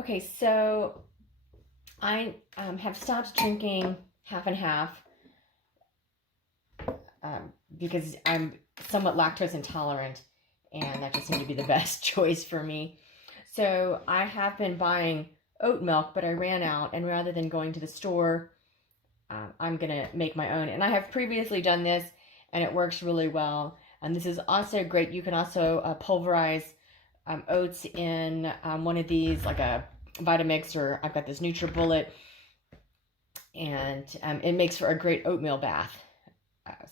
Okay, so I have stopped drinking half and half because I'm somewhat lactose intolerant, and that just seemed to be the best choice for me. So I have been buying oat milk, but I ran out, and rather than going to the store, I'm gonna make my own. And I have previously done this, and it works really well. And this is also great. You can also pulverize oats in one of these, like a Vitamix, or I've got this NutriBullet, and it makes for a great oatmeal bath.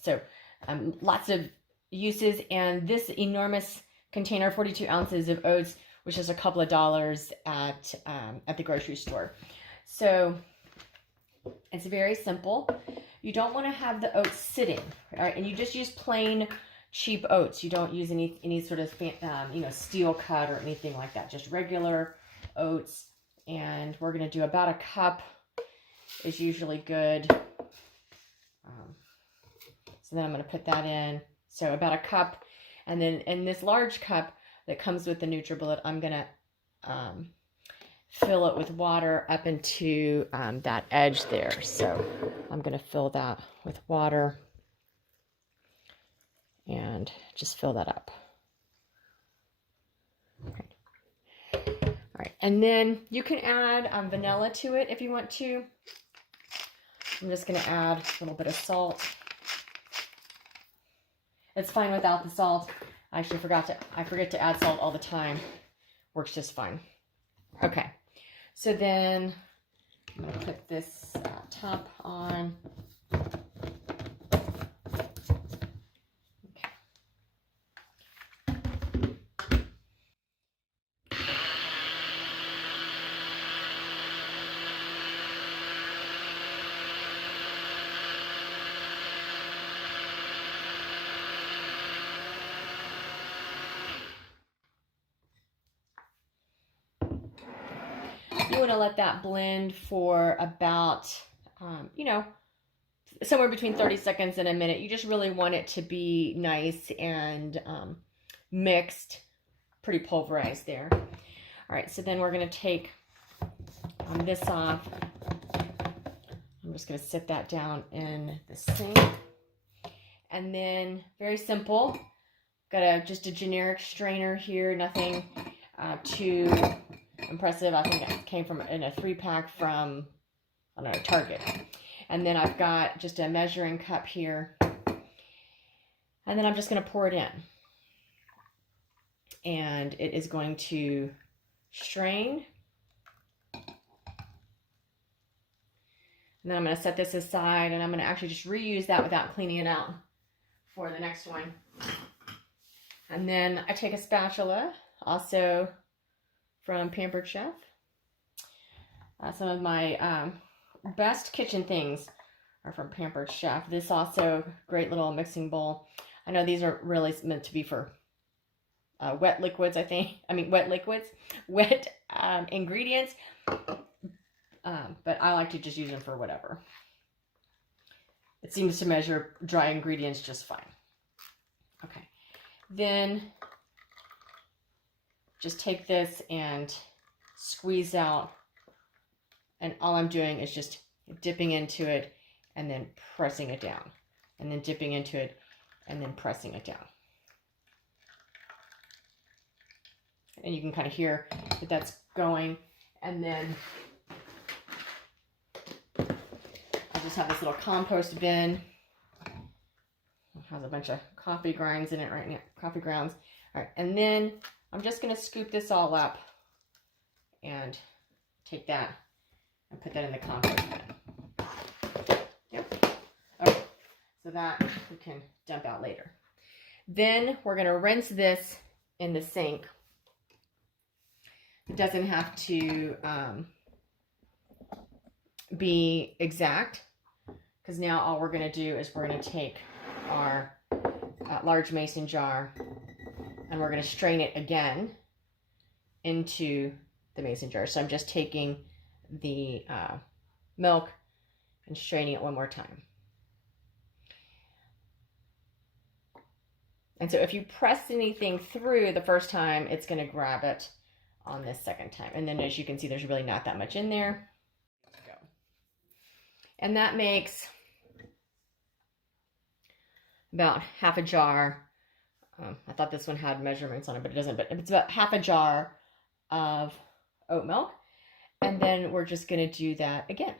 So lots of uses, and this enormous container, 42 ounces of oats, which is a couple of dollars at the grocery store. So it's very simple. You don't want to have the oats sitting, right? And you just use plain cheap oats. You don't use any sort of steel cut or anything like that. Just regular oats. And we're going to do about a cup is usually good. So then I'm going to put that in. So about a cup. And then in this large cup that comes with the NutriBullet, I'm going to fill it with water up into that edge there. So I'm going to fill that with water and just fill that up. Okay. All right, and then you can add vanilla to it if you want to. I'm just going to add a little bit of salt. It's fine without the salt. I actually I forget to add salt all the time. Works just fine. Okay, so then I'm going to put this top on. You want to let that blend for about, somewhere between 30 seconds and a minute. You just really want it to be nice and mixed, pretty pulverized there. All right, so then we're going to take this off. I'm just going to sit that down in the sink. And then, very simple, got just a generic strainer here, nothing too impressive. I think it came in a 3-pack from, I don't know, Target. And then I've got just a measuring cup here. And then I'm just going to pour it in. And it is going to strain. And then I'm going to set this aside, and I'm going to actually just reuse that without cleaning it out for the next one. And then I take a spatula, also from Pampered Chef. Some of my best kitchen things are from Pampered Chef. This also great little mixing bowl. I know these are really meant to be for wet liquids, I think. I mean, wet liquids, wet ingredients. But I like to just use them for whatever. It seems to measure dry ingredients just fine. Okay. Then just take this and squeeze out. And all I'm doing is just dipping into it and then pressing it down. And then dipping into it and then pressing it down. And you can kind of hear that that's going. And then I just have this little compost bin. It has a bunch of coffee grinds in it right now. Coffee grounds. All right, and then I'm just going to scoop this all up and take that and put that in the compost bin. Yep. Okay, so that we can dump out later. Then we're going to rinse this in the sink. It doesn't have to be exact, because now all we're going to do is we're going to take our large mason jar and we're going to strain it again into the mason jar. So I'm just taking the milk and straining it one more time. And so if you press anything through the first time, it's going to grab it on this second time. And then as you can see, there's really not that much in there. And that makes about half a jar. I thought this one had measurements on it, but it doesn't. But it's about half a jar of oat milk. And then we're just going to do that again.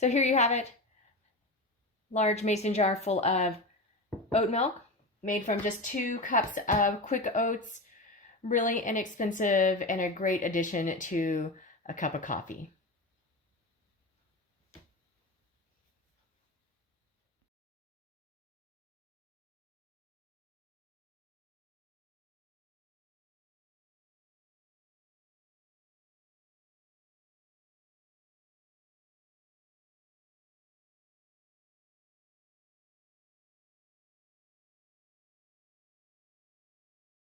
So here you have it, large mason jar full of oat milk made from just 2 cups of quick oats, really inexpensive and a great addition to a cup of coffee.